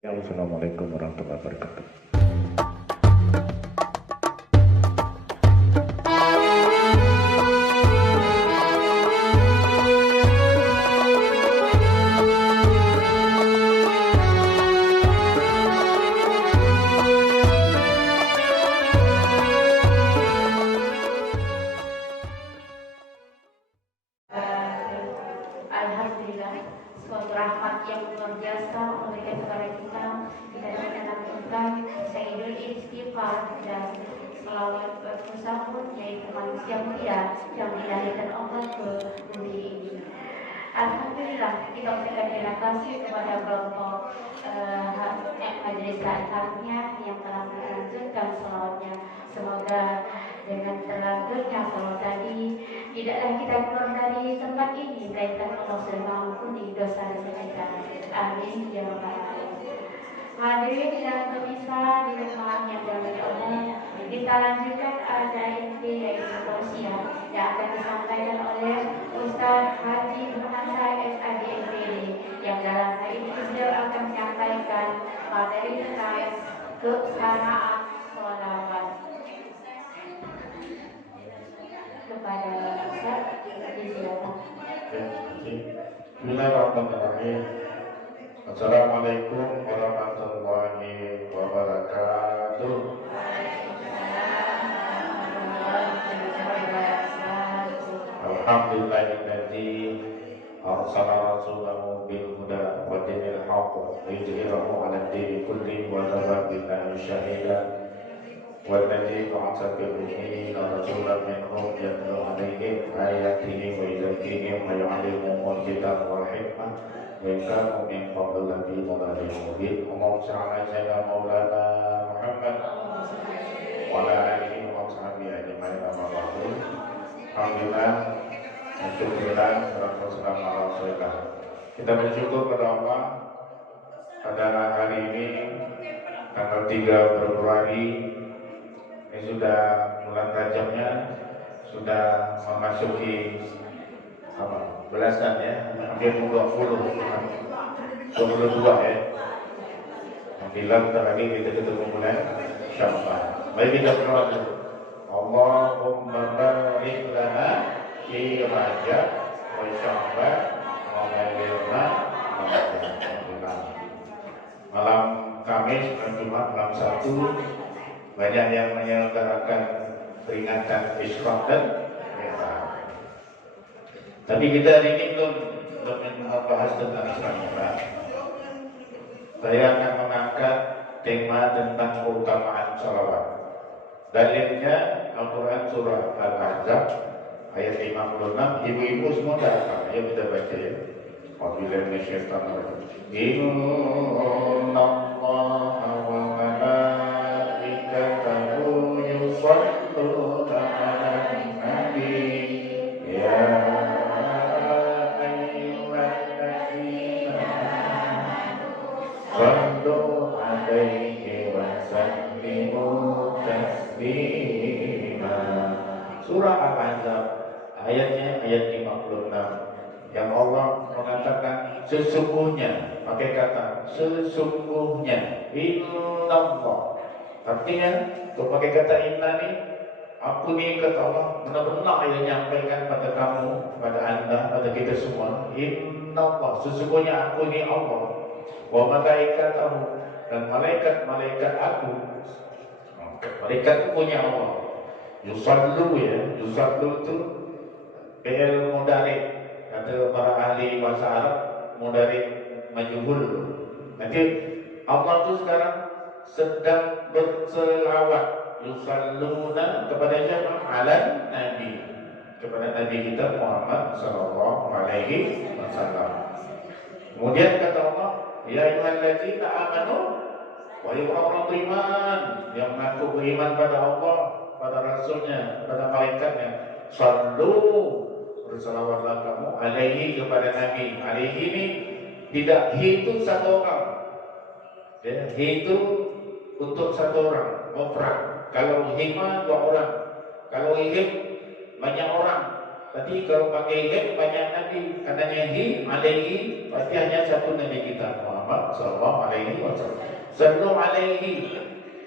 Assalamualaikum warahmatullahi wabarakatuh. Alhamdulillah, suatu rahmat yang luar biasa memberikan kepada kita dengan menentukan Sayyidul Istighfar dan selawat bersambut yaitu manusia mulia yang dilahirkan Allah ke bumi ini. Alhamdulillah, kita ucapkan terima kasih kepada kelompok majelis taklimnya yang telah melanjutkan selawatnya. Semoga dengan terlanjutnya selawat tadi tidaklah kita keluar dari tempat ini melainkan Allah sudah mengampuni dosa-dosa kita. Amin ya rabbal alamin. Hadirin dan pemirsa di rumah yang dirahmati Allah, kita lanjutkan ada inti yaitu tausiah yang akan disampaikan oleh Ustaz Haji Muhammad SAD MPD yang dalam hal ini beliau akan menyampaikan materi terkait keutamaan sholawat. Kepada Ustaz, disilakan. Bismillahirrahmanirrahim. Assalamualaikum warahmatullahi wabarakatuh. Alhamdulillahilladzi arsala rasulahu bil huda wa dinil haqq liyudhhirahu 'ala ad-dini kullihi wa kafa billahi shahidan. والذي بعث بالأميين رسولا منهم يتلو عليهم آياته ويزكيهم ويعلمهم الكتاب والحكمة وإن كانوا من قبل لفي ضلال مبين. اللهم صل على سيدنا مولانا محمد وعلى آله وصحبه أجمعين أما بعد. Alhamdulillah, alhamdulillah, wassalamu ala rasulillah. Kita bersyukur kepada Allah pada hari ini tanggal 3 Februari. Ini sudah bulan Rajabnya, sudah memasuki belasan ya, hampir 22 ya. Alhamdulillah bentar lagi kita ketemu bulan Syawal. Mari kita berdoa dulu. Allahumma barik lana fi Rajab wa Syawal wa baligna malam Kamis dan Jumat malam Sabtu banyak yang menyelenggarakan peringatan Isra dan Mi'raj. Tapi kita hari ini belum membahas tentang Isra Mi'raj. Saya akan mengangkat tema tentang keutamaan sholawat. Dalilnya Al-Quran surah Al-Ahzab ayat 56. Ibu-ibu semua dah hafal. Ayo kita baca ya. Wabillahi minasyaitonir rajim. Innallaha wa malaikatahu yusholluna 'alan nabi ya ayyuhalladzina amanu shallu 'alaihi wa sallimu taslima. Surah Al-Ahzab ayatnya ayat 56 yang Allah mengatakan sesungguhnya, pakai kata sesungguhnya, illallah. Artinya untuk pakai kata inna nih, aku nih kata Allah benar-benar yang nyampaikan pada kamu, pada anda, pada kita semua. Illallah, sesungguhnya aku nih Allah. Wa malaikatahu, dan malaikat-malaikat aku. Malaikat punya Allah. Yusallu ya, yusallu itu fi'il mudhari. Kata para ahli bahasa Arab, mudhari majhul. Nanti Allah itu sekarang sedang berselawat, yusalluna kepada siapa? Ala Nabi, kepada Nabi kita Muhammad sallallahu alaihi wasallam. Kemudian kata Allah, ya ayyuhalladzina amanu, wahai orang-orang beriman yang mengaku beriman pada Allah, pada Rasulnya, pada malaikatnya, sallu, bersalawatlah kamu alaihi kepada Nabi. Alaihi ini tidak hi itu satu orang ya, hi itu untuk satu orang, mufrad. Kalau hima dua orang, kalau ihim banyak orang. Tapi kalau pakai ihim banyak Nabi. Katanya hi alaihi berarti hanya satu Nabi kita Muhammad sallallahu alaihi wasallam. Sallu alaihi.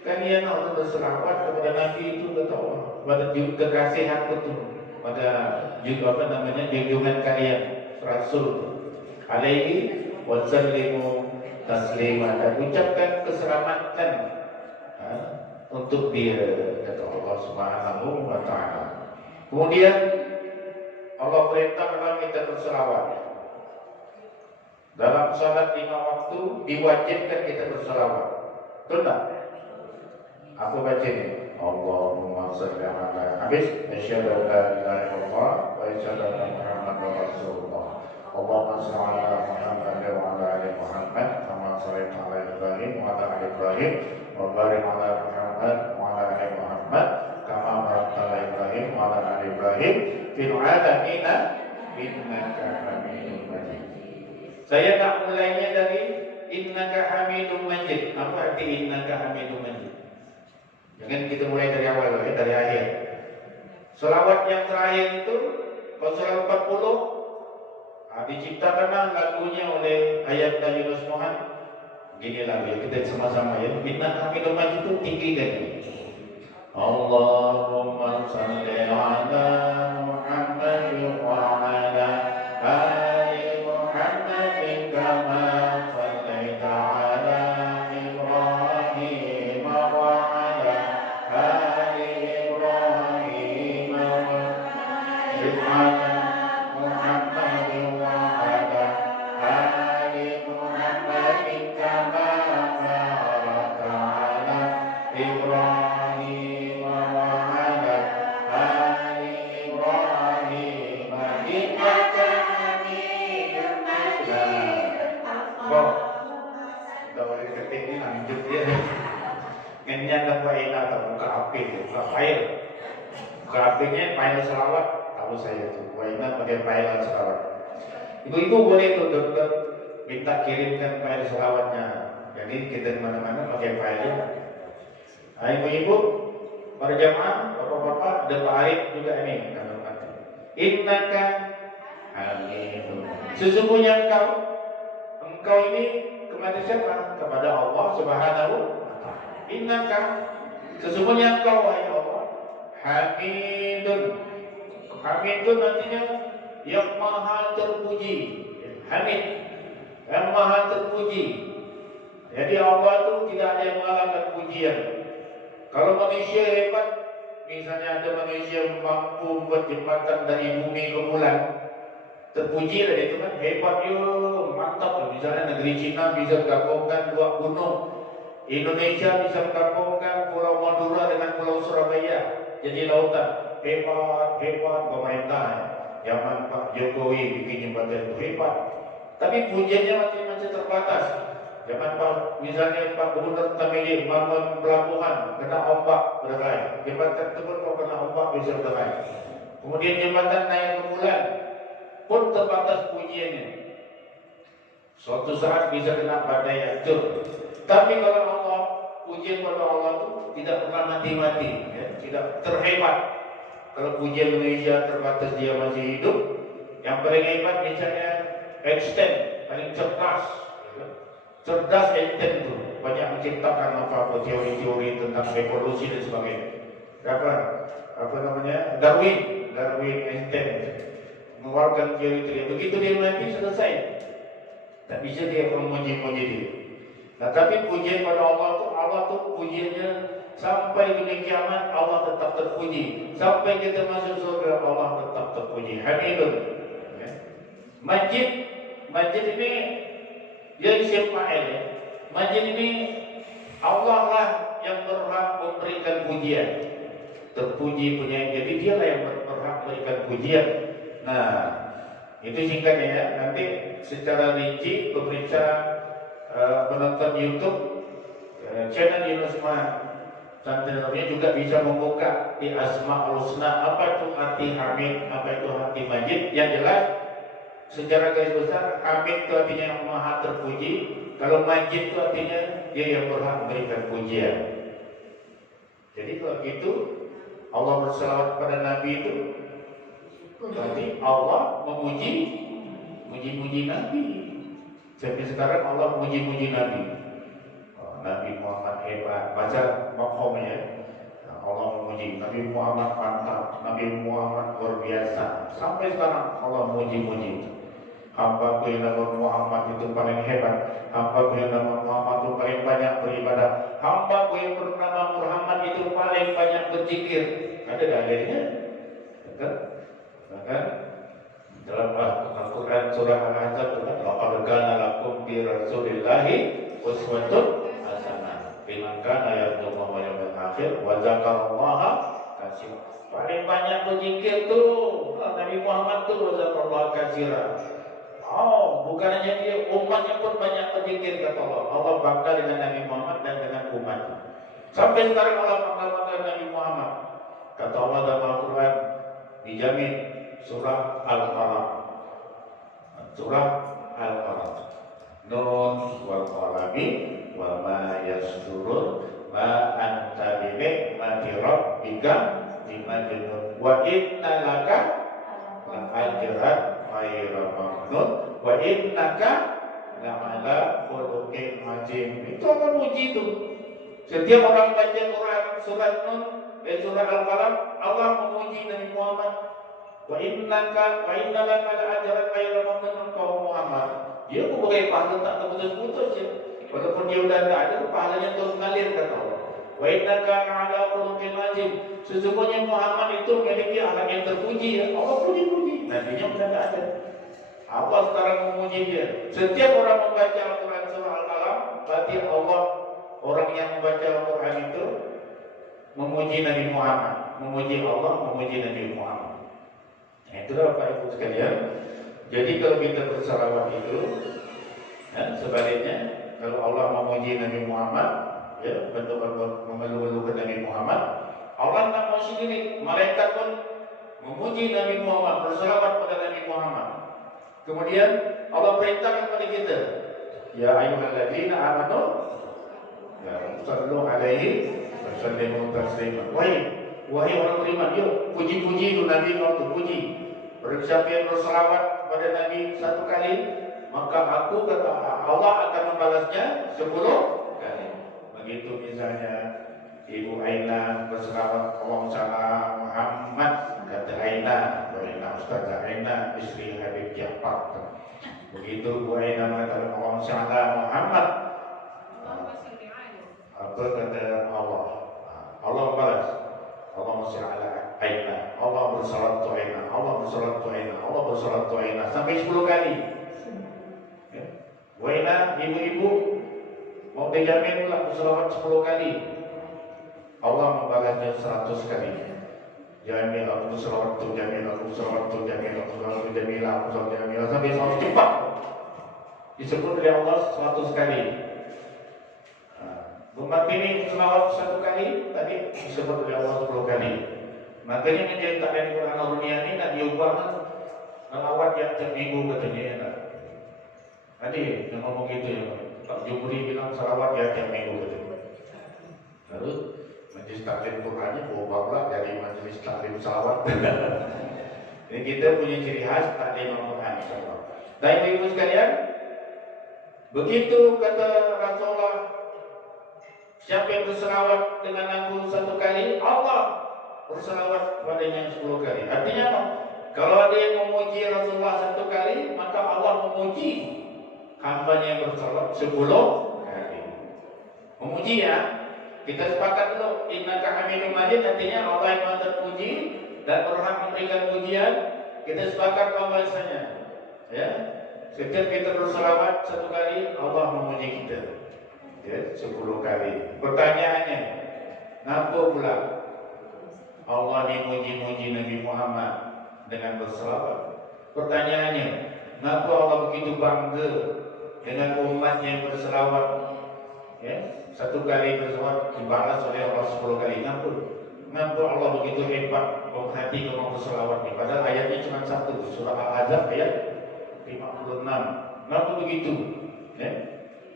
Kalian harus berselawat kepada Nabi itu, kata Allah, pada kekasihan itu, pada juga apa namanya junjungan kalian Rasul alaihi wasallimu taslima, dan ucapkan keselamatan untuk dia, kata Allah Subhanahu wa taala. Kemudian Allah perintahkan kita berselawat. Dalam salat 5 waktu diwajibkan kita berselawat. Betul tak? Aku baca ni. Allahumma salli ala habis asyhadu an la ilaha illallah wa asyhadu anna Muhammadar Rasulullah. Allahumma salli ala Muhammad wa ala ali Muhammad kama shallaita ala Ibrahim wa ala ali Ibrahim wa barik ala Muhammad wa ala ali Muhammad kama barakta ala Ibrahim wa ala ali Ibrahim fil alamin innaka Hamidum Majid. Saya tak mulainya dari innaka Hamidum Majid. Apa arti innaka Hamidum Majid? Jangan kita mulai dari awal, dari akhir. Selawat yang terakhir itu, kalau selawat 40, diciptakan lagunya oleh ayat dari Yunus Muhammad. Gini lagu ya, kita sama-sama ya. Innaka Hamidum Majid itu tinggi kan? Allahumma salli ala Muhammad wa ala ali Muhammad kama sallaita ala Ibrahim wa ala ali Ibrahim wa ala Muhammad wa ala ali Muhammad kama barakta ala Ibrahim wa ala ali Ibrahim innaka Hamidum Majid. Kok dah boleh ketik ni lanjut dia. Ngenyan dan wa'ina atau buka api, buka file. Buka apinya file selawat. Tahu saya tu wa'ina pakai file selawat. Ibu-ibu boleh tu dokter minta kirimkan file selawatnya. Jadi kita mana-mana pakai file. Ibu-ibu berjamaah, bapak-bapak, ada Pak Arif juga ini. Innaka Hamidum. Sesungguhnya engkau ini kepada siapa? Kepada Allah Subhanahu wa taala. Innaka, sesungguhnya engkau wahai Allah, Hamidun. Hamidun artinya yang maha terpuji. Hamid, yang maha terpuji. Jadi Allah itu tidak ada yang mengalahkan pujian. Kalau manusia hebat, misalnya ada manusia mampu membuat jembatan dari bumi ke bulan, terpuji lah itu kan, hebat yo, mantap. Misalnya negeri Cina bisa gabungkan 2 gunung, Indonesia bisa menggabungkan Pulau Madura dengan Pulau Surabaya jadi lautan. Hebat, hebat pemerintah. Zaman Pak Jokowi bikin jembatan itu hebat. Tapi pujiannya masih terbatas. Zaman Pak, misalnya Pak Gubernur Tamili bangun pelabuhan, kena ombak berderai. Jembatan tersebut kalau kena ombak bisa berderai. Kemudian jembatan naik ke bulan, pun terbatas pujiannya. Suatu saat bisa kena badai hancur. Tapi kalau Allah, pujian pada Allah itu tidak pernah mati-mati, ya, tidak terhebat. Kalau pujian Indonesia terbatas dia masih hidup, yang paling hebat misalnya Einstein, paling cerdas. Cerdas Einstein itu banyak menciptakan apa teori-teori tentang evolusi dan sebagainya. Apa namanya? Darwin Einstein mengeluarkan teori-teori. Begitu dia mati selesai. Tak bisa dia memuji-muji dia. Nah, tapi pujian pada Allah tu pujiannya sampai dunia kiamat Allah tetap terpuji. Sampai kita masuk surga Allah tetap terpuji. Hamidun. Majid ini dia isim fa'il ya. Majid ini Allah lah yang berhak memberikan pujian. Terpuji punya, jadi dia lah yang berhak memberikan pujian. Nah, itu singkatnya ya. Nanti secara rinci pemeriksa penonton YouTube channel Yunus Muhammad channelnya juga bisa membuka di Asmaul Husna apa itu arti Hamid, apa itu arti Majid. Yang jelas secara garis besar Hamid itu artinya yang maha terpuji. Kalau Majid itu artinya dia yang berhak memberikan pujian. Jadi kalau gitu Allah berselawat pada Nabi itu berarti Allah muji Nabi. Sampai sekarang Allah muji Nabi. hebat. Baca makhomnya. Allah memuji Nabi Muhammad mantap, Nabi Muhammad luar biasa. Sampai sekarang Allah muji-muji. Hamba yang nama Muhammad itu paling hebat. Hamba yang nama Muhammad itu paling banyak beribadah. Hamba yang bernama Muhammad itu paling banyak berzikir. Ada dalilnya? Betul? Bahkan dalam Al-Quran surah Al-Ahzab, laqad kana lakum fi Rasulillahi uswatun hasanah liman kana yarjullaha wal yawmal akhir wa dzakarallaha katsiran. Paling banyak berzikir tuh Nabi Muhammad tuh wa dzakarallaha katsiran. Oh, bukan hanya dia, umatnya pun banyak berzikir kata Allah. Allah bangga dengan Nabi Muhammad dan dengan umatnya. Sampai sekarang Allah bangga Nabi Muhammad. Kata Allah dalam Al-Quran dijamin surah Al-Qalam. Surah Al-Qalam. Nun wal qalami wa ma yasturun ma anta bi ni'mati rabbika bimajnun wa inna laka la ajran ghairu mamnun wa innaka la'ala khuluqin azim. Itu apa muji itu? Setiap orang baca Quran surat Nun dan surah Al-Qalam, Allah memuji Nabi Muhammad. Wa innaka wa inna laka la'ajran ghairu mamnun. Engkau Muhammad, dia memberi pahala tak terputus-putus ya. Walaupun dia sudah tidak ada, pahalanya terus mengalir kata Allah. Wa innaka la'ala khuluqin azim. Sesungguhnya Muhammad itu memiliki akhlak yang terpuji ya. Allah puji-puji. Nabinya sudah tidak ada. Allah sekarang memuji dia. Setiap orang membaca Al-Quran surah Al-Qalam, berarti Allah, orang yang membaca Al-Quran itu memuji Nabi Muhammad, memuji Allah, memuji Nabi Muhammad. Nah, itulah Bapak Ibu sekalian. Jadi kalau kita bersalawat itu, ya, sebaliknya kalau Allah memuji Nabi Muhammad, ya, bentuk memeluk-melukkan Nabi Muhammad, Allah tak mau sendiri, malaikat pun memuji Nabi Muhammad, bersalawat pada Nabi Muhammad. Kemudian Allah perintahkan kepada kita, ya ayyuhalladzina amanu, ya sallu alaihi wa sallimu taslima. Wahai orang beriman, yuk puji-puji itu Nabi Allah puji. Siapa yang bersalawat pada Nabi satu kali, maka aku kata Allah akan membalasnya 10 kali. Begitu misalnya Ibu Aina bersalawat Allahumma shalli Muhammad, kata Aina, Ustazah Aina istri Habib Ja'far. Begitu Bu Aina mengatakan Allahumma shalli Muhammad, apa kata Allah? Allah membalas. Allahumma shalli Aina, Allah bersalawat Aina, Allah bersalawat Aina, Allah bersalawat Aina sampai 10 kali. Ya. Bu Aina, ibu-ibu mau dijamin pula bersalawat 10 kali. Allah membalasnya 100 kali. Jamil, aku bersalawat tu Jamil, aku bersalawat tu Jamil, aku bersalawat tu Jamil, aku bersalawat tu Jamil, sampai 100 cepat. Disebut oleh Allah 100 kali. Umat ini selawat 1 kali, tadi disebut oleh Allah 10 kali. Makanya menjadi taklian Quran Al-Dunia ini nak diubah selawat yang tiap minggu katanya ya tak? Tadi yang ngomong gitu ya, Pak Jumri bilang selawat yang tiap minggu katanya. Lalu majlis taklim Qurannya berubah pula dari majlis taklim selawat. Jadi kita punya ciri khas taklim Al-Quran. Dan ibu sekalian, begitu kata Rasulullah, siapa yang berselawat dengan aku 1 kali, Allah berselawat padanya 10 kali. Artinya apa? Kalau ada yang memuji Rasulullah 1 kali, maka Allah memuji hambanya yang berselawat 10 kali. Memuji ya. Kita sepakat dulu, innaka hamidum majid, artinya Allah yang maha terpuji dan berhak memberikan pujian. Kita sepakat bahwasanya ya, setiap kita berselawat 1 kali, Allah memuji kita ya 10 kali. Pertanyaannya, kenapa pula Allah memuji Nabi Muhammad dengan berselawat? Pertanyaannya, kenapa Allah begitu bangga dengan umatnya yang berselawat? Ya, 1 kali berselawat dibalas oleh Allah 10 kali. Kenapa Allah begitu hebat memperhati orang berselawat ini? Padahal ayatnya cuma 1, surah Al-Ahzab ayat 56. Kenapa begitu? Ya?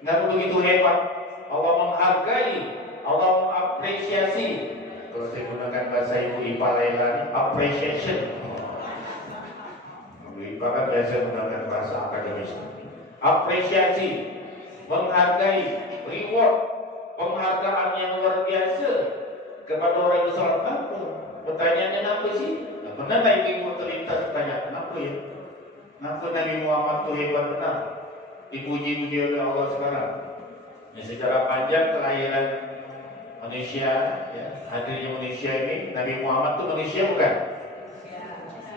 Kenapa begitu hebat? Allah menghargai, Allah mengapresiasi. Kalau saya gunakan bahasa Ibu Ipa Laila, appreciation. Ibu Ipa kan biasa menggunakan bahasa akademis. Apresiasi, menghargai, reward, penghargaan Kepada orang itu salah apa? Pertanyaannya apa sih? Nah, benar lah itu terlintas bertanya, kenapa ya? Kenapa Nabi Muhammad itu hebat benar? Dipuji-puji oleh Allah sekarang. Ya, secara panjang kelahiran manusia, ya, hadirnya manusia ini, Nabi Muhammad itu manusia bukan?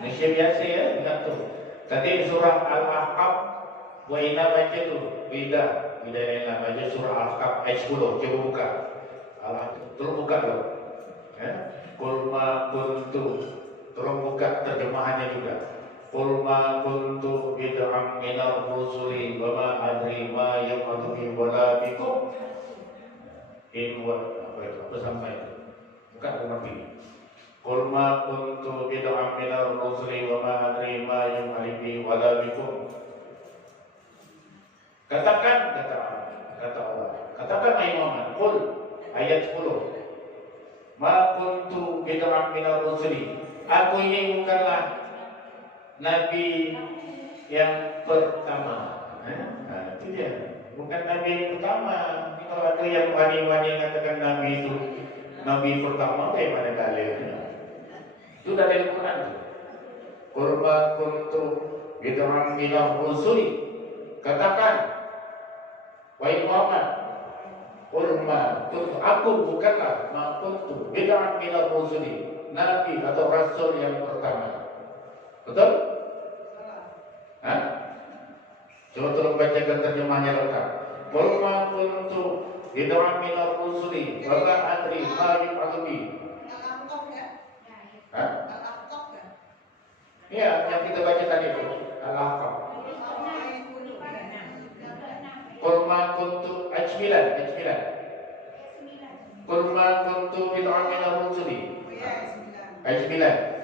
Manusia biasa ya, ingat tuh. Tadi surah Al-Ahqaf, Waina baca tuh, beda yang baca surah Al-Ahqaf ayat 10, coba buka. Tolong buka tuh. Ya. Qul ma kuntu, tolong buka terjemahannya juga. Qul ma kuntu bid'an minar rusuli wa ma adri ma yaqadu bi wala bikum in wa apa sampai buka berarti. Qul ma kuntu bid'an minar rusuli wa ma adri ma yaqadu bi wala bikum. Katakan kata Allah. Katakan ayat Muhammad, qul ayat 10. Ma kuntu bid'an minar rusuli. Aku ini bukanlah nabi yang pertama. Nah, itu dia. Bukan nabi yang pertama. Kalau ada yang wani-wani mengatakan nabi itu nabi pertama, bagaimana kalian? Itu dari Al-Quran. Qul ma kuntu bid'an minar rusuli. Katakan, wahai Muhammad, Ulma, aku bukanlah makuntu bid'an minar rusuli, nabi atau rasul yang pertama. Betul? Hah? Coba tolong bacakan terjemahnya lengkap. Ulma kuntu bid'an minar rusuli, wala adri ma yu'alubi. Hah? Iya, yang kita baca tadi itu Al-Ahqaf. Qul ma kuntu ayat 9. Qul ma kuntu bid'an minar rusuli. Ayat 9.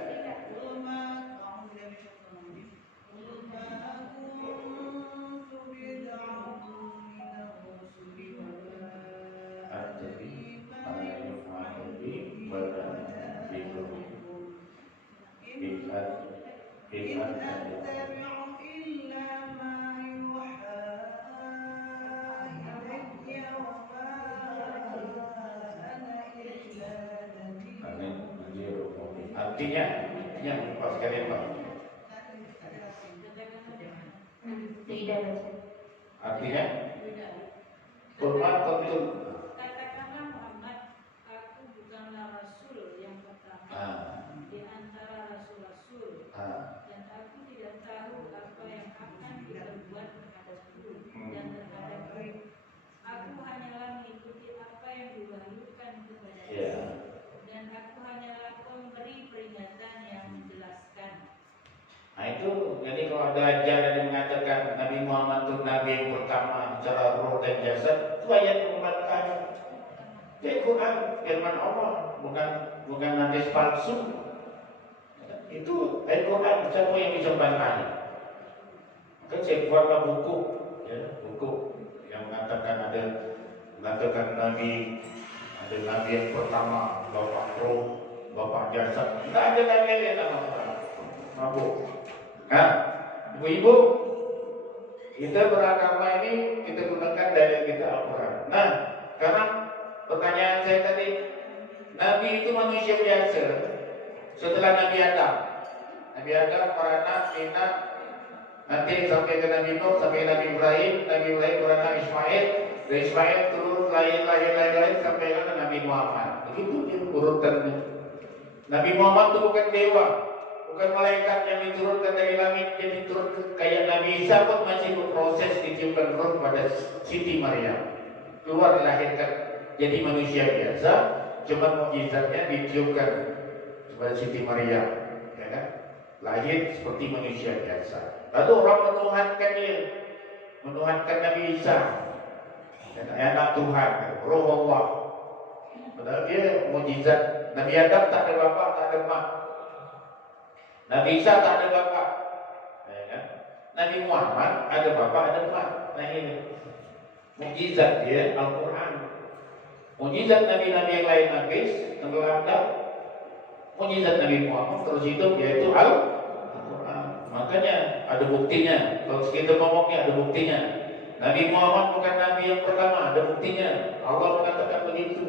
Artinya, pas sekalian Pak. Tidak ada. Artinya, Quran tentu. Katakanlah Muhammad, aku bukanlah rasul yang pertama di antara rasul-rasul, dan aku tidak tahu apa yang akan diperbuat terhadapku dan terhadapmu. Aku hanyalah mengikuti apa yang diwahyukan kepadaku, dan aku hanyalah pemberi peringatan yang menjelaskan. Nah itu, jadi kalau ada ajaran yang mengatakan Nabi Muhammad itu Nabi yang pertama secara roh dan jasad, itu ayat membantahnya. Itu Quran, firman Allah, bukan hadis palsu. Itu ayat Quran, siapa yang bisa membantahnya? Maka saya buatlah buku, buku yang mengatakan Nabi, ada Nabi yang pertama, Bapak roh, Bapak jasad. Tidak ada Nabi yang nama mabuk. Nah, ibu-ibu, kita beragama ini kita gunakan dari kita Al-Quran. Nah, karena pertanyaan saya tadi, Nabi itu manusia biasa. Setelah Nabi Adam, para anak, Ina, nanti sampai ke Nabi Nuh, sampai ke Nabi Ibrahim beranak Ismail, dari Ismail terus lahir sampai ke Nabi Muhammad. Begitu dia urutannya. Nabi Muhammad itu bukan dewa, bukan malaikat yang diturunkan dari langit, jadi turun kayak Nabi Isa pun masih berproses ditiupkan roh pada Siti Maryam. Keluar dilahirkan jadi manusia biasa, cuma mukjizatnya ditiupkan kepada Siti Maryam, ya kan? Lahir seperti manusia biasa. Lalu orang menuhankan dia, menuhankan Nabi Isa, anak Tuhan, roh Allah. Padahal dia mukjizat. Nabi Adam tak ada bapak, tak ada mak. Nabi Isa tak ada bapak, ya kan? Nabi Muhammad ada bapak, ada mak. Nah ini mukjizat dia Al-Quran. Mukjizat Nabi-Nabi yang lain habis, tenggelam. Mukjizat Nabi Muhammad terus hidup, yaitu Al-Quran. Makanya ada buktinya. Kalau kita ngomongnya ada buktinya. Nabi Muhammad bukan Nabi yang pertama, ada buktinya. Allah mengatakan begitu.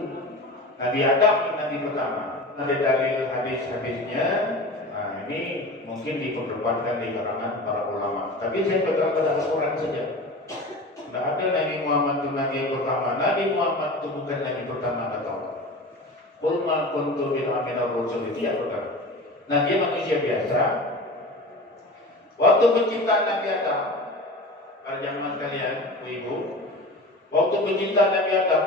Nabi Adam Nabi pertama. Ada dalil hadis-hadisnya. Nah, ini mungkin diperdebatkan di kalangan para ulama. Tapi saya pegang pada Al-Quran saja. Tidak ada Nabi Muhammad itu Nabi yang pertama. Nabi Muhammad itu bukan Nabi pertama kata Allah. Qul ma kuntu bid'an minar rusul, itu ya berkata. Nah, dia manusia biasa. Waktu penciptaan Nabi Adam, pada zaman kalian, ibu, waktu penciptaan Nabi Adam,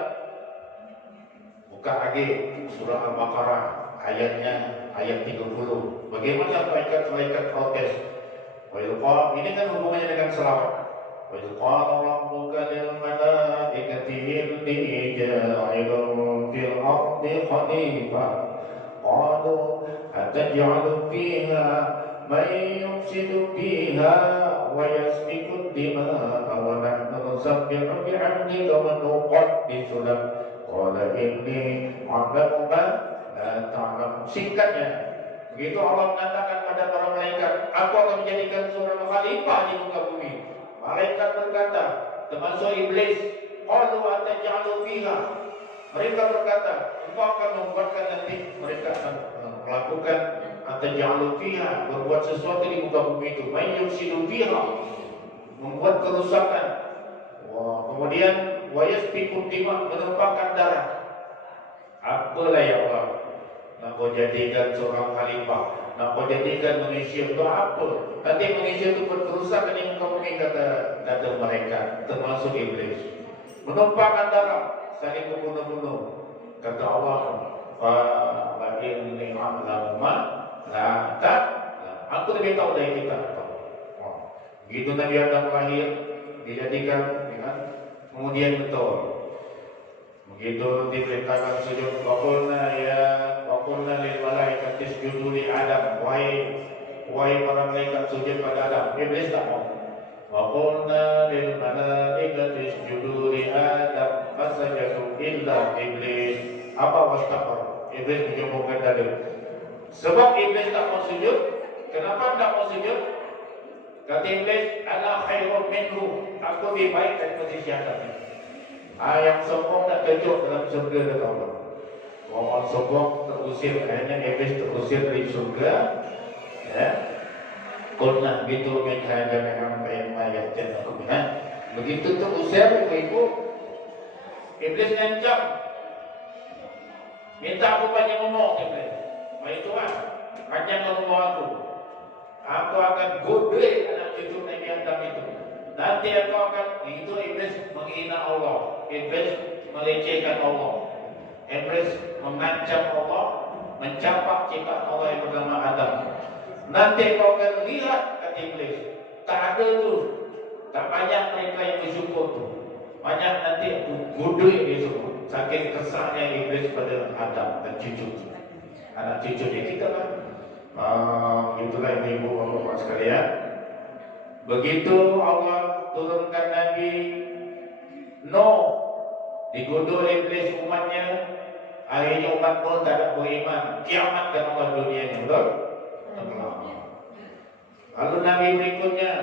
buka lagi surah Al-Baqarah, ayatnya ayat 30. Bagaimana malaikat protes? Ini kan hubungannya dengan selawat. Wa qala rabbuka lil malaikati inni ja'ilun fil ardi khalifah. Qalu ataj'alu fiha man yufsidu fiha wa yasfiku dima'a wa nahnu nusabbihu bihamdika wa nuqaddisu lak. Qala inni a'lamu ma la ta'lamun. Singkatnya, begitu Allah mengatakan pada para malaikat, aku akan menjadikan seorang khalifah di muka bumi. Malaikat berkata, termasuk iblis, qalu ataj'alu fiha. Mereka berkata, engkau akan membuatkan nanti mereka akan melakukan ataj'alu fiha, berbuat sesuatu di muka bumi itu, may yufsidu fiha, membuat kerusakan. Kemudian wa yasfiku dima, menumpahkan darah. Apalah ya Allah, nak kau jadikan seorang khalifah, nak kau jadikan manusia itu apa? Nanti manusia itu berkerusakan di muka bumi, kata mereka, termasuk iblis. Menumpahkan darah, saling membunuh-bunuh. Kata Allah, fa inni a'lamu ma la ta'lamun. Aku lebih tahu dari kita. Begitu Nabi Adam lahir, dijadikan, kemudian betul. Begitu diperintahkan sujud, waqulna lil malaikati isjudu li Adam. Wahai para malaikat, sujud pada Adam. Iblis tak mau. Waqulna lil malaikati isjudu li Adam fasajadu illa iblis. Apa wastakbar? Iblis menyombongkan diri. Sebab iblis tak mau sujud. Kenapa tak mau sujud? Kata iblis, ana khairun minhu. Aku lebih baik daripada si Adam. Yang sombong tak kejut dalam surga, kata Allah. Orang sombong terusir, akhirnya iblis terusir dari surga. Ya. Qulna bitu min hadza min ayat jannah. Begitu terusir, ibu, iblis ngancam, minta aku banyak ngomong, iblis. Wahai Tuhan, panjangkan umur aku. Aku akan godre anak cucu Nabi Adam itu. Nanti aku akan, itu iblis menghina Allah, iblis melecehkan Allah, iblis mengancam Allah, mencapak ciptaan Allah yang bernama Adam. Nanti kau akan lihat, kata iblis, tak ada tu, tak banyak mereka yang bersyukur tu. Banyak nanti godre dia semua. Saking kesalnya iblis pada Adam dan cucu, anak cucunya kita kan. Itulah ibu bapak sekalian. Begitu Allah turunkan Nabi Nuh, digoda iblis umatnya, akhirnya umat Nuh tak ada beriman, kiamatkan Allah dunia ini, betul? Lalu Nabi berikutnya,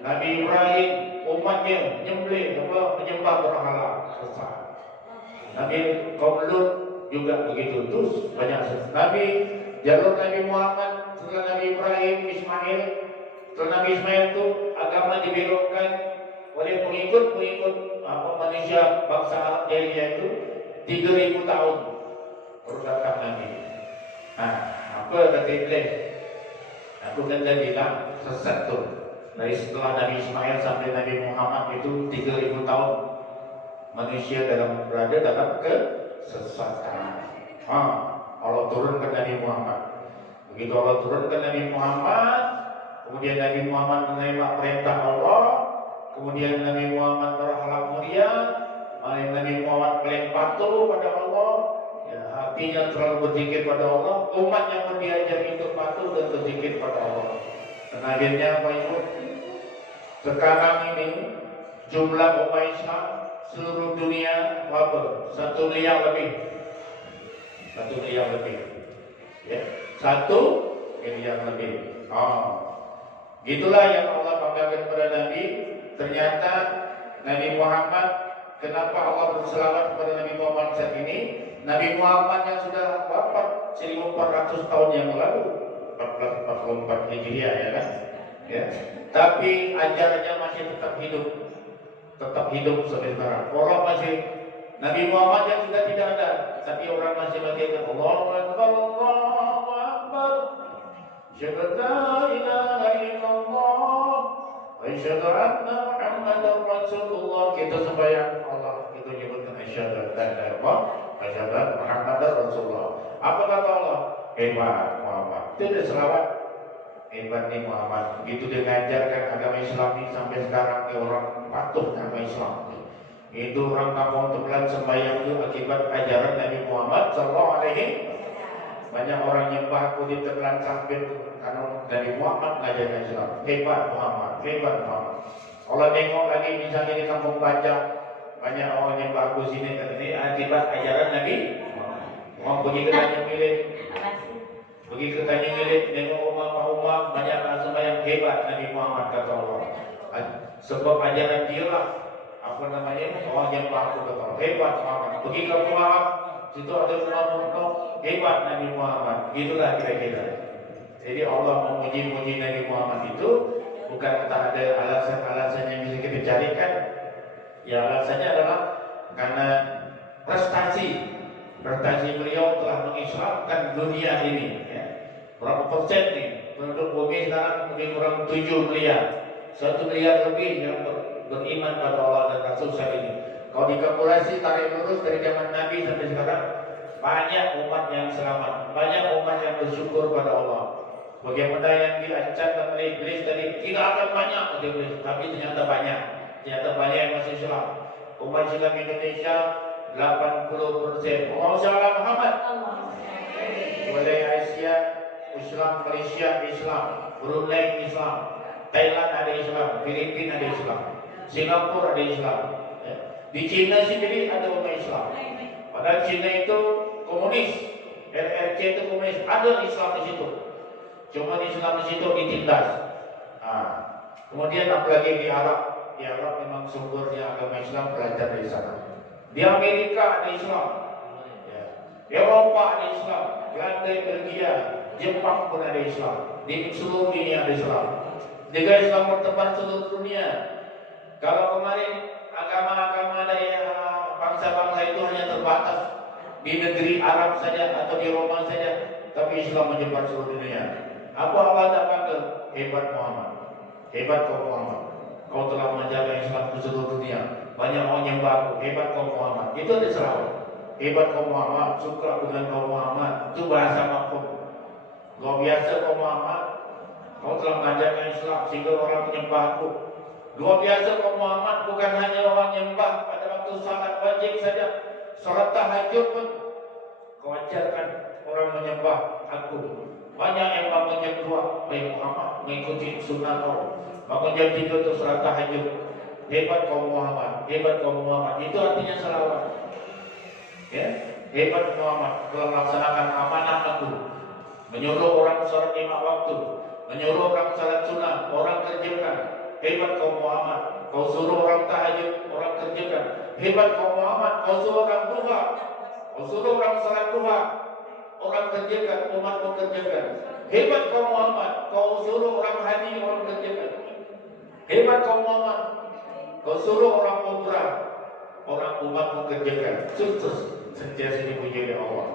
Nabi Ibrahim, umatnya menyembah berhala, sesat. Nabi kaum Lut juga begitu, terus banyak sesat. Jalur Nabi Muhammad setelah Nabi Ibrahim, Ismail. Setelah Nabi Ismail itu agama dibelokkan oleh pengikut manusia bangsa Arab jahiliyah itu 3000 tahun baru datang Nabi. Apa kata iblis? Aku kan dah bilang sesat tu. Dari setelah Nabi Ismail sampai Nabi Muhammad itu 3000 tahun manusia berada dalam kesesatan. Allah turunkan Nabi Muhammad. Begitu Allah turunkan Nabi Muhammad, kemudian Nabi Muhammad menerima perintah Allah, kemudian Nabi Muhammad berakhlak mulia, Nabi Muhammad paling patuh pada Allah, ya, hatinya selalu berzikir pada Allah, umat yang diajar itu patuh dan berzikir pada Allah. Dan akhirnya apa itu? Sekarang ini jumlah umat Islam seluruh dunia berapa? 1 miliar lebih. 1 miliar lebih, ya, 1 miliar lebih. Gitulah yang Allah banggakan kepada Nabi. Ternyata Nabi Muhammad, kenapa Allah berselawat kepada Nabi Muhammad saat ini? Nabi Muhammad yang sudah wafat 1400 tahun yang lalu, 1444 Hijriah ya kan? Ya. Tapi ajarannya masih tetap hidup sampai sekarang. Orang masih Nabi Muhammad yang sudah tidak ada, tapi orang masih mengatakan Allahu Akbar, Allahu Akbar. Asyhadu an la ilaha illallah wa asyhadu anna Muhammadar Rasulullah. Kita sembahyang Allah itu nyebutkan asyhadu an la ilaha illallah wa asyhadu anna Muhammadar Rasulullah. Apa kata Allah? Hebat Muhammad. Itu dia selawat. Hebat nih Muhammad. Begitu dia mengajarkan agama Islam ini sampai sekarang dia orang patuh agama Islam. Itu orang kampung Tebelan sembahyang itu akibat ajaran Nabi Muhammad sallallahu alaihi. Banyak orang nyembah aku di Tebelan sampai karena Nabi Muhammad ngajarkan Islam. Hebat Muhammad, hebat Muhammad. Allah tengok lagi misalnya di kampung Baca, banyak orang nyembah aku sini dan ini akibat ajaran Nabi Muhammad. Orang pergi ke Tanjung Milik, pergi ke Tanjung Milik, tengok rumah banyak orang sembahyang. Hebat Nabi Muhammad kata Allah. Sebab ajaran dia lah apa namanya orang nyembah aku kata Allah. Hebat Muhammad. Pergi ke Pulau, situ ada rumah Murno. Hebat Nabi Muhammad. Itulah kira-kira. Jadi Allah memuji-muji Nabi Muhammad itu bukan tak ada alasan-alasan yang bisa kita carikan. Ya alasannya adalah karena prestasi beliau telah mengislamkan dunia ini. Ya. Berapa persen nih penduduk bumi sekarang lebih kurang 7 miliar, 1 miliar lebih yang beriman pada Allah dan Rasul saat ini. Kalau dikalkulasi tarik lurus dari zaman Nabi sampai sekarang, banyak umat yang selamat, banyak umat yang bersyukur pada Allah. Bagaimana yang diancam oleh iblis tadi, tidak akan banyak oleh iblis, tapi ternyata banyak yang masih Islam. Umat Islam Indonesia 80%. Allahumma Muhammad. Wilayah Asia Islam, Malaysia Islam, Brunei Islam, Thailand ada Islam, Filipina ada Islam, Singapura ada Islam. Di Cina sendiri ada umat Islam. Padahal Cina itu komunis, RRC itu komunis, ada Islam di situ. Cuma Islam di situ ditindas. Kemudian apalagi di Arab memang sumbernya agama Islam belajar dari sana. Di Amerika ada Islam, Eropa ada Islam, Belanda, Belgia, Jepang pun ada Islam. Di seluruh dunia ada Islam. Jika Islam bertebar seluruh dunia. Kalau kemarin agama-agama dari bangsa-bangsa itu hanya terbatas di negeri Arab saja atau di Roma saja, tapi Islam menyebar seluruh dunia. Apa Allah katakan? Hebat Muhammad, hebat kau Muhammad. Kau telah menjaga Islam di seluruh dunia. Banyak orang yang baru. Hebat kau Muhammad. Itu ada selawat. Hebat kau Muhammad. Suka dengan kau Muhammad. Itu bahasa makum. Luar biasa kau Muhammad. Kau telah mengajarkan Islam sehingga orang menyembah aku. Luar biasa kau Muhammad. Bukan hanya orang menyembah pada waktu salat wajib saja. Salat tahajud pun kau ajarkan orang menyembah aku. Banyak yang bangun jam 2 baik Muhammad mengikuti sunnah kau. Bangun jam 3 untuk salat tahajud. Hebat kaum Muhammad, hebat kaum Muhammad. Itu artinya salawat. Ya, hebat Muhammad telah melaksanakan amanah aku. Menyuruh orang salat 5 waktu, menyuruh orang salat sunnah, orang kerjakan. Hebat kaum Muhammad. Kau suruh orang tahajud, orang kerjakan. Hebat kaum Muhammad. Kau suruh orang duha, kau suruh orang salat duha, orang kerjakan, umat kerjakan. Hebat kaum Muhammad. Kau suruh orang haji, orang kerjakan. Hebat kaum Muhammad. Kau suruh orang umrah, orang umat mengerjakan. Sukses sentiasa dipuji oleh Allah.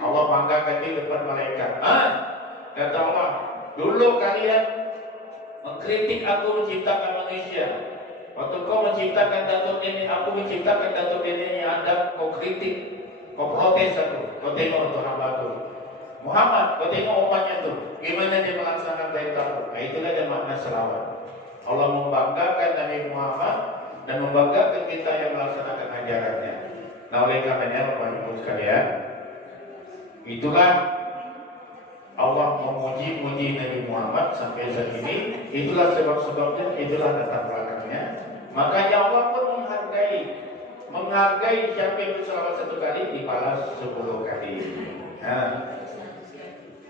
Allah banggakan di depan malaikat. Kata Allah, dulu kalian mengkritik aku menciptakan manusia. Waktu kau menciptakan datuk nenek, aku menciptakan datuk nenek yang ada, kau kritik, kau protes aku. Kau tengok untuk hamba-Ku Muhammad, kau tengok umatnya tu, gimana dia melaksanakan perintahku. Itulah dia makna selawat. Allah membanggakan Nabi Muhammad dan membanggakan kita yang melaksanakan ajarannya. Nah oleh karenanya Bapak Ibu sekalian, itulah Allah memuji-muji Nabi Muhammad sampai saat ini. Itulah sebab-sebabnya, itulah latar belakangnya. Makanya Allah pun menghargai siapa yang berselawat 1 kali dibalas 10 kali.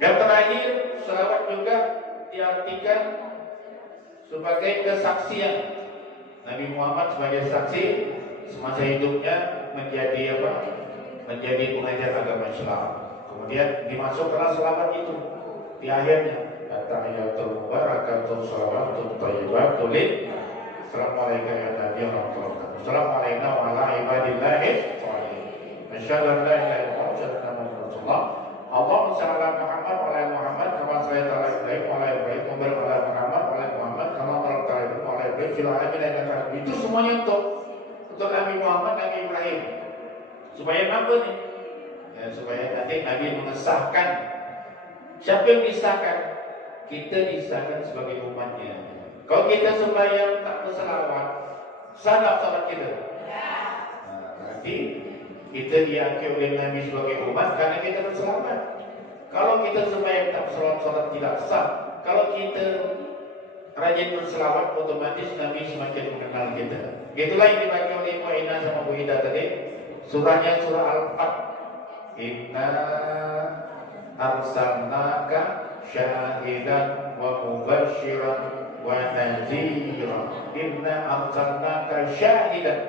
Yang terakhir, selawat juga diartikan sebagai kesaksian. Nabi Muhammad sebagai saksi semasa hidupnya menjadi menjadi pengajar agama Islam. Kemudian dimasukkanlah selawat itu di akhirnya. Tahiyatul mubarakatul shalawatut thayyibatul lil. Assalamualaikum ya Nabi Rasulullah. Assalamualaikum wa ala ibadillahi sholihin. Asyhadu an la ilaha illallah wa asyhadu anna Muhammadan Rasulullah. Allahumma shalli ala Muhammad wa ala Muhammad kama shallaita ala Ibrahim wa ala Ibrahim wa barik ala Muhammad wa ala Muhammad kama barakta ala Ibrahim wa ala Ibrahim fil alamin innaka Hamidum. Itu semuanya untuk Nabi Muhammad, Nabi Ibrahim. Supaya apa nih? Ya, supaya nanti Nabi mengesahkan. Siapa yang disahkan? Kita disahkan sebagai umatnya. Kalau kita sembahyang tak berselawat, salah salat kita. Berarti kita diakui oleh Nabi sebagai umat karena kita berselawat. Kalau kita sembahyang tak berselawat, salat tidak sah. Kalau kita rajin berselawat, otomatis Nabi semakin mengenal kita. Itulah yang dibaca oleh Ibu Ina sama Bu Ida tadi. Surahnya surah Al-Fat. Inna arsalnaka syahidan wa mubasyiran wa nadhira. Inna arsalnaka syahidan.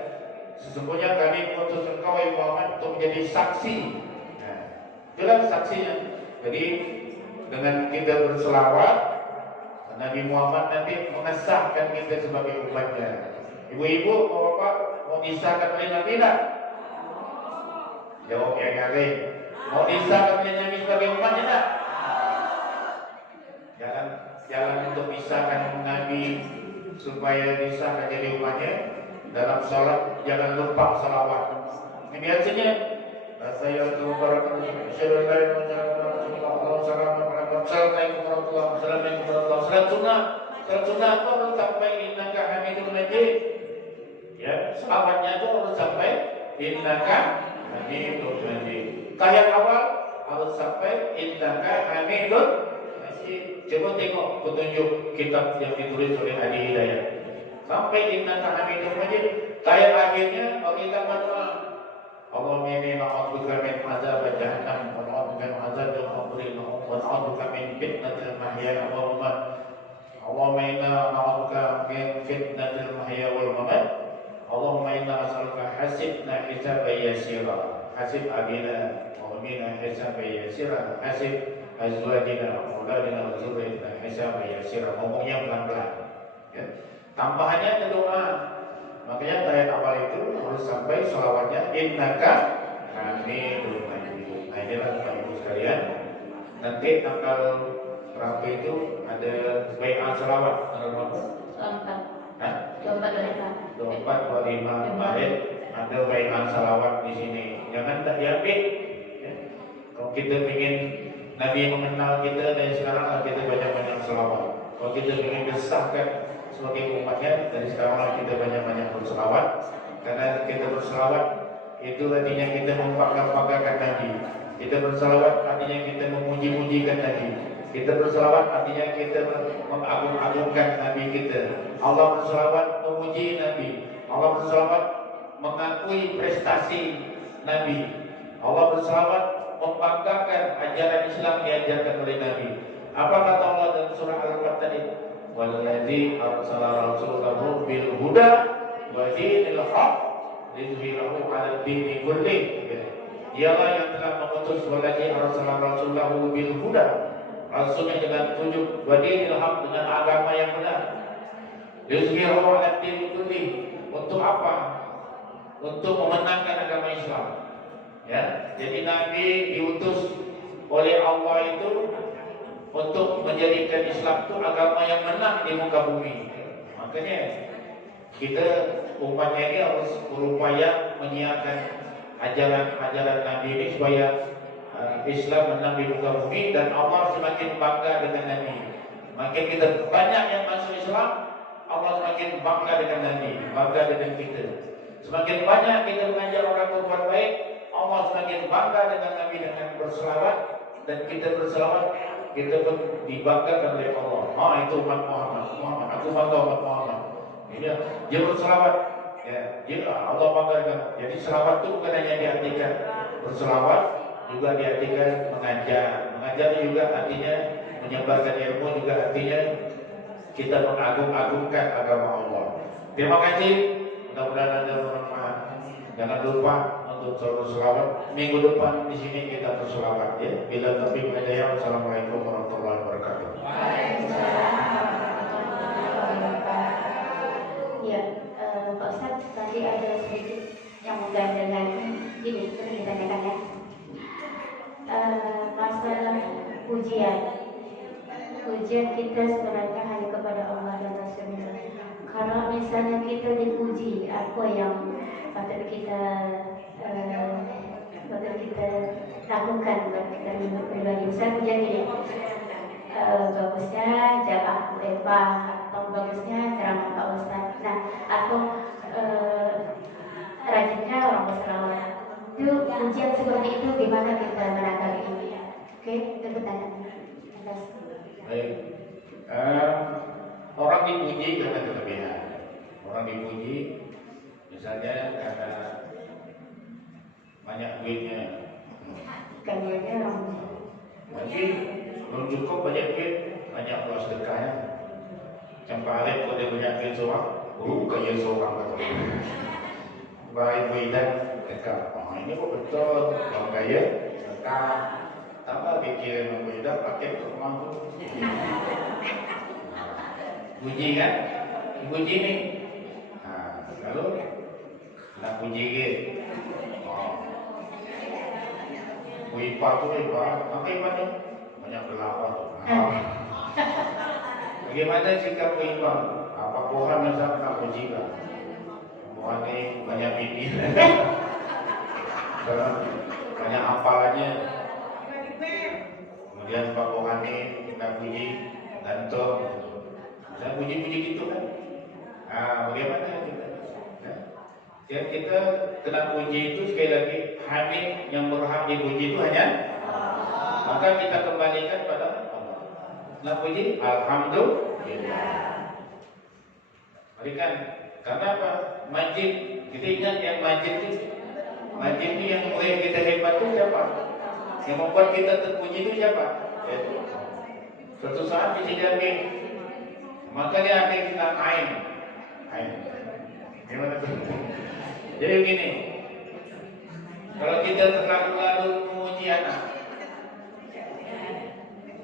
Sesungguhnya kami mengutus engkau wahai Muhammad untuk menjadi saksi. Nah, itulah saksinya. Jadi dengan kita berselawat, Nabi Muhammad nanti mengesahkan kita sebagai umatnya. Ibu-ibu, bapak mau disahkan oleh Nabi tak? Jawab yang lain. Mau disahkan oleh Nabi sebagai umatnya tak? Jalan untuk disahkan Nabi supaya disahkan jadi umatnya dalam sholat jangan lupa salawat. Ini biasanya saya tuh barakatuh salat sunnah itu harus sampai innaka hamidun majid. Ya, salawatnya itu harus sampai innaka hamidun majid. Tahiyat awal harus sampai innaka hamidun majid. Coba tengok petunjuk kitab yang ditulis oleh Adi Hidayat. Sampai innaka hamidun majid. Tahiyat akhirnya kita berdoa. Allahumma inni a'udzubika min azab jahannam wa a'udzubika min azab al-qabr wa a'udzubika min fitnatil mahya wal mamat. Allahumma inna a'udzubika min fitnatil mahya wal mamat. Allahumma inna as'aluka hasibna hisaban yasira. Hasib abina wa minna hisaban yasira. Hasib azwajina wa auladina wa zurriyyatina hisaban yasira. Ngomongnya pelan-pelan. Ya. Tambahannya doa. Makanya tahiyat awal itu harus sampai sholawatnya innaka hamidun majid. Nah, inilah Bapak Ibu sekalian. Nanti tanggal berapa itu ada bai'ah sholawat tanggal berapa? 24 25 kemarin ada bai'ah sholawat di sini. Jangan tak diambil. Ya. Kalau kita ingin Nabi mengenal kita dari sekarang kita banyak-banyak sholawat. Kalau kita ingin disahkan sebagai umatnya dari sekarang kita banyak-banyak berselawat. Karena kita berselawat itu artinya kita membanggakan Nabi. Kita berselawat artinya kita memuji-mujikan Nabi. Kita berselawat artinya kita mengagung-agungkan Nabi kita. Allah berselawat memuji Nabi. Allah berselawat mengakui prestasi Nabi. Allah berselawat membanggakan ajaran Islam diajarkan oleh Nabi. Apa kata Allah dalam surah Al-Fat tadi? Walladzi arsala rasulahu bil huda wa dinil haq liyudhhirahu 'ala ad-dini kullih. Dialah yang telah mengutus walladzi arsala rasulahu bil huda. Rasulnya dengan tunjuk wa dinil haq dengan agama yang benar. Liyudhhirahu 'ala ad-dini kullih. Untuk apa? Untuk memenangkan agama Islam. Ya, jadi Nabi diutus oleh Allah itu untuk menjadikan Islam itu agama yang menang di muka bumi. Makanya kita umatnya ini harus berupaya menyiarkan ajaran-ajaran Nabi ini supaya Islam menang di muka bumi dan Allah semakin bangga dengan Nabi. Makin kita banyak yang masuk Islam, Allah semakin bangga dengan Nabi, bangga dengan kita. Semakin banyak kita mengajar orang berbuat baik, Allah semakin bangga dengan Nabi dengan berselawat dan kita berselawat. Kita pun dibanggakan oleh Allah. Itu umat Muhammad. Aku bangga umat Muhammad. Ini dia berselawat. Ya, dia Allah banggakan. Jadi selawat itu bukan hanya diartikan berselawat, juga diartikan mengajar. Mengajar juga artinya menyebarkan ilmu, juga artinya kita mengagung-agungkan agama Allah. Terima kasih. Mudah-mudahan Anda bermanfaat. Jangan lupa untuk selalu selawat. Minggu depan di sini kita berselawat ya. Bila tapi hidayah. Assalamualaikum warahmatullahi wabarakatuh. Waalaikumsalam warahmatullahi wabarakatuh. Ya, Pak Ustadz, tadi ada sedikit yang menggandakan gini, itu ditanyakan ya. Masalah pujian kita sebenarnya hanya kepada Allah dan Rasulnya. Kalau misalnya kita dipuji, apa yang patut kita lakukan buat kita pribadi? Misalnya pujian gini, bagusnya jamaah lebah atau bagusnya ceramah Pak Ustadz. Nah, atau rajinnya orang berselawat. Itu pujian seperti itu gimana kita menanggapi ini? Oke, itu pertanyaan. Baik. Orang dipuji karena kelebihan. Orang dipuji misalnya karena banyak duitnya. Kayaknya orang Mungkin belum cukup banyak duit, banyak pula sedekahnya. Campak alit kau dia banyak duit seorang, kaya seorang kata. Baik buidan dekat. Ini kok betul, orang kaya sedekah. Tambah pikiran membuidan pakai ke rumah tu. Puji kan? Puji ni. Lalu nak puji ke? Wipa tu wipa, apa wipa tu? Banyak berlapa tu. Bagaimana sikap wipa? Apa Tuhan masa nak puji kan? Tuhan ni banyak bini. Banyak hafalannya. Kemudian Pak Tuhan ni kita puji gantung. Saya puji-puji gitu kan? Bagaimana kita? Ya, kita kena puji itu sekali lagi hamid yang berhak dipuji itu hanya maka kita kembalikan pada Allah. Nah puji alhamdulillah. Berikan karena apa? Majid. Kita ingat yang majid itu. Majid itu yang boleh kita hebat itu siapa? Yang membuat kita terpuji itu siapa? Yaitu suatu saat bisa jadi. Makanya ada kita ain. Gimana tuh? Jadi begini, kalau kita terlalu memuji anak,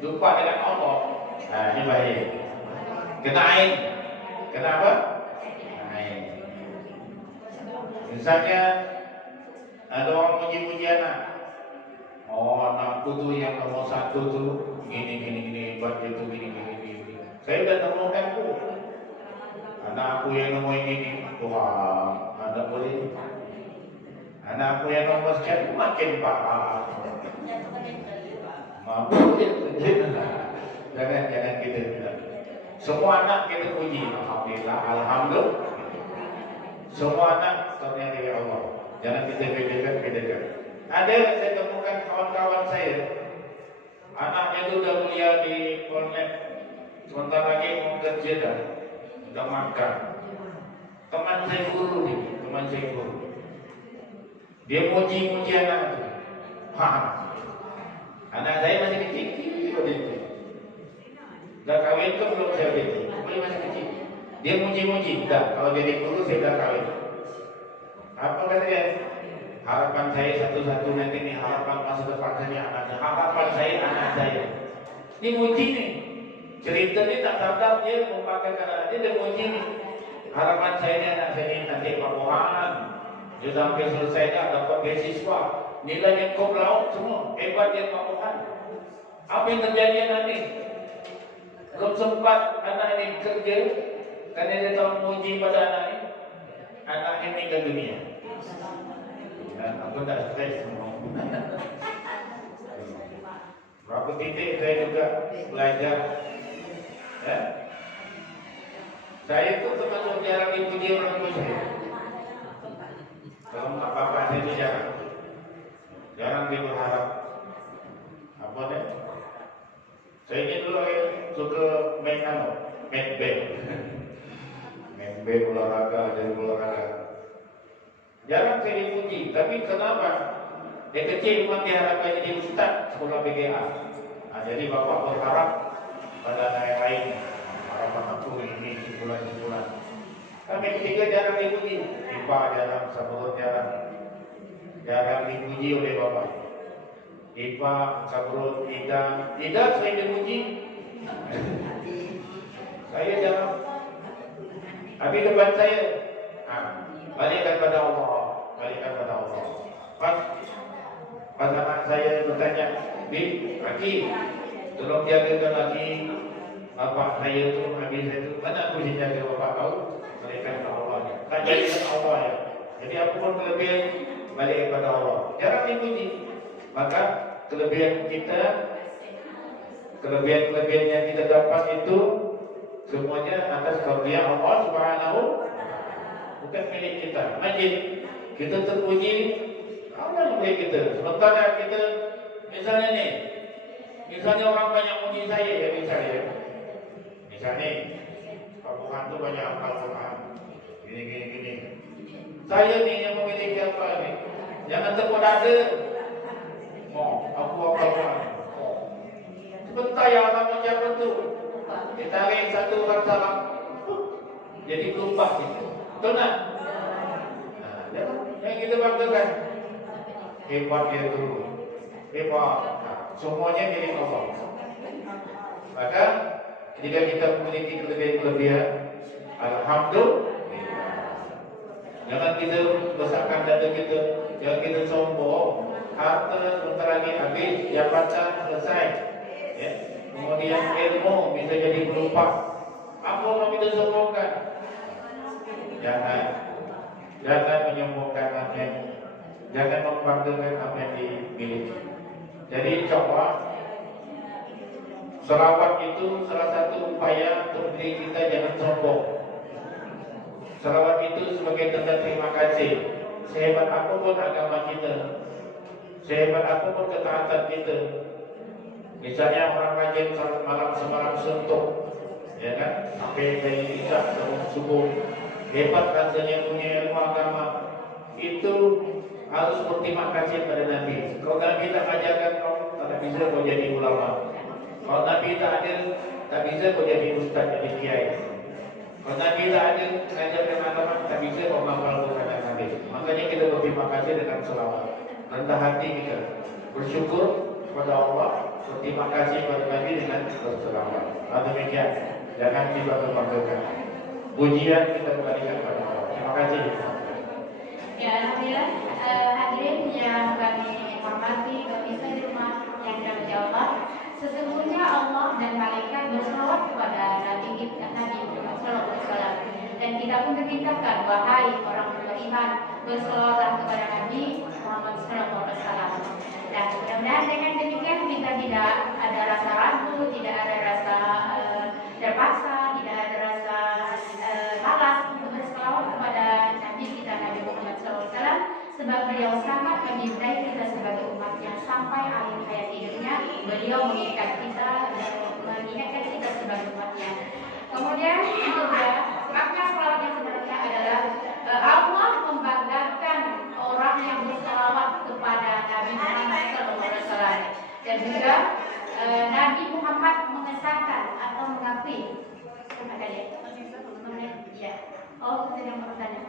lupa dengan Allah, ini bahaya. Kena ain, kenapa? Ain. Misalnya ada orang muji-muji anak, anakku tuh yang nomor 1 tuh, gini, buat itu gini. Saya udah temukan tuh, anakku yang nomor ini, Tuhan. Anda boleh. Anakku yang nomor sekian makin parah. Mampu jangan kita bilang. Semua anak kita puji. Alhamdulillah. Semua anak ternyata dari Allah. Jangan kita bedakan. Ada yang saya temukan kawan-kawan saya. Anaknya itu udah kuliah di Polnet. Sebentar lagi mau kerja dah. Udah makan. Teman saya guru. Dia muji anak itu. Anak saya masih kecil. Dah kawin tu belum saya beli. Masih kecil. Dia muji. Dah kalau jadi guru saya dah kawin. Apa kata dia? Harapan saya satu-satu nanti ni harapan masa depan saya anaknya. Harapan saya anak saya. Ini muji ni. Cerita ni tak sadar dia memakai anak dia muji ni. Harapan saya ni anak saya ni nanti Tuhan. Dia sampai selesainya dapat beasiswa. Nilainya kop laut semua. Hebat dia Tuhan. Apa yang terjadi nanti? Belum sempat anak ini kerja. Kerana dia tahu muji pada anak ini. Anak ini meninggal dunia. Aku tak stres semua. Berapa titik saya juga belajar. Ya? Saya itu termasuk jarang dipuji orang tua saya. Kalau bapak saya itu jarang dia berharap. Apa deh? Saya ini dulu suka main band olahraga dan olahraga. Jarang saya dipuji, tapi kenapa? Dia kecil memang diharapkan jadi ustaz sekolah PGA. Jadi bapak berharap pada anak yang lain. Harapan aku ini simpulan. Kami ketiga jarang dipuji. Ipa jarang, Saburut jarang. jarang dipuji oleh Bapak. Ipa, Sabrut, Ida sering dipuji. Saya jarang. Tapi depan saya, balikkan pada Allah, balikkan pada Allah. Pas anak saya bertanya, Aki, tolong jagakan lagi bapak saya itu, habis saya itu, mana aku bisa jaga bapak kau? Balikkan pada Allah. Tak jadikan Allah ya. Jadi apapun kelebihan, balik kepada Allah. Jarang dipuji. Maka kelebihan kita, kelebihan yang kita dapat itu semuanya atas karunia Allah Subhanahu, bukan milik kita. Imagine kita terpuji, Allah yang milik kita. Sementara kita, misalnya nih, misalnya orang banyak puji saya ya, misalnya Pak Tuhan itu banyak hafal Quran, gini. Saya nih yang memiliki apa nih? Jangan tepuk dada. Aku hafal Quran. Sebentar ya orang macam itu. Ditarik satu orang salam, jadi lupa gitu. Betul tak? Yang kita banggakan hebat dia itu, hebat. Semuanya milik Allah. Maka jika kita memiliki kelebihan, alhamdulillah. Jangan kita besarkan dada kita, jangan kita sombong. Harta sebentar lagi habis, jabatan selesai. Ya. Kemudian ilmu bisa jadi pelupa. Apa yang kita sombongkan? Jangan menyombongkan apa yang, jangan membanggakan apa yang dimiliki. Jadi coba selawat itu salah satu upaya untuk diri kita jangan sombong. Selawat itu sebagai tanda terima kasih. Sehebat apapun agama kita, sehebat apapun ketaatan kita. Misalnya orang rajin salat malam semalam suntuk, ya kan? Sampai dari isya sampai subuh, hebat rasanya punya ilmu agama. Itu harus berterima kasih pada Nabi. Kalau Nabi tak ajarkan kau, tak bisa kau jadi ulama. Kalau Nabi tak ada, tak bisa kau jadi ustaz, jadi kiai. Kalau Nabi tak ada, ajarkan agama, tak bisa kau menghafal Quran Nabi. Makanya kita berterima kasih dengan selawat. Rendah hati kita, bersyukur kepada Allah, berterima kasih kepada Nabi dengan berselawat. Demikian, jangan dibanggakan. Pujian kita kembalikan kepada Allah. Terima kasih. Ya, alhamdulillah, hadirin yang kami hormati, pemirsa di rumah yang dirahmati Allah. Sesungguhnya Allah dan malaikat berselawat kepada Nabi Muhammad SAW. Dan kita pun diperintahkan, wahai orang beriman, berselawatlah kepada Nabi Muhammad SAW. Nah, mudah-mudahan dengan demikian kita tidak ada rasa ragu, tidak ada rasa terpaksa, tidak ada rasa malas untuk berselawat kepada Nabi kita Nabi Muhammad SAW, sebab beliau sangat mencintai kita sebagai umatnya sampai akhir hayat hidupnya. Beliau mengingatkan kita dan mengingatkan kita sebagai umatnya. Kemudian juga makna selawat yang sebenarnya adalah Allah membanggakan orang yang berselawat kepada Nabi Muhammad SAW, dan juga Nabi Muhammad mengesahkan atau mengakui. Ya. Oh, sedang bertanya.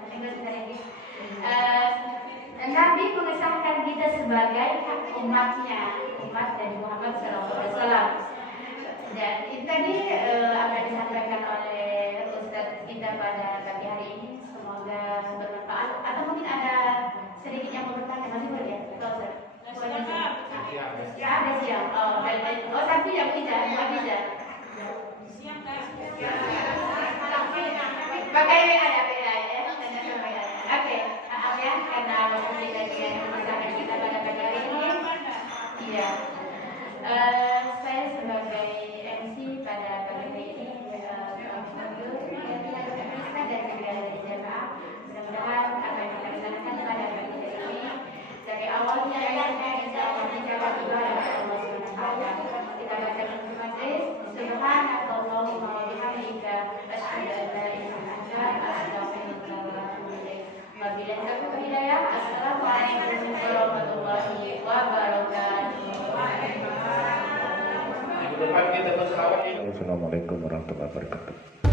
Nabi mengesahkan kita sebagai umatnya, umat dari Muhammad SAW. Dan itu tadi akan disampaikan oleh Ustadz kita pada pagi hari ini. Semoga bermanfaat. Atau mungkin ada sedikit yang mau bertanya, masih boleh ya? Ada siang. Oh, tapi yang tidak, tidak. Siang kan? Pakai ada beda ya. Oke, maaf ya karena waktu kita masalah kita pada pagi hari ini. Iya. Saya sebagai MC pada pagi hari ini dan juga dari jamaah, mudah-mudahan apa yang kita rencanakan pada pagi hari ini dari awalnya insya Allah dijawab ibadah Allah SWT. Kita baca majlis Subhanakallahumma wa bihamdika asyhadu an la ilaha illa anta astaghfiruka wa atubu ilaik. Wabillahi taufiq wal hidayah. Assalamualaikum warahmatullahi wabarakatuh. Depan kita berselawat ini. Assalamualaikum warahmatullahi wabarakatuh.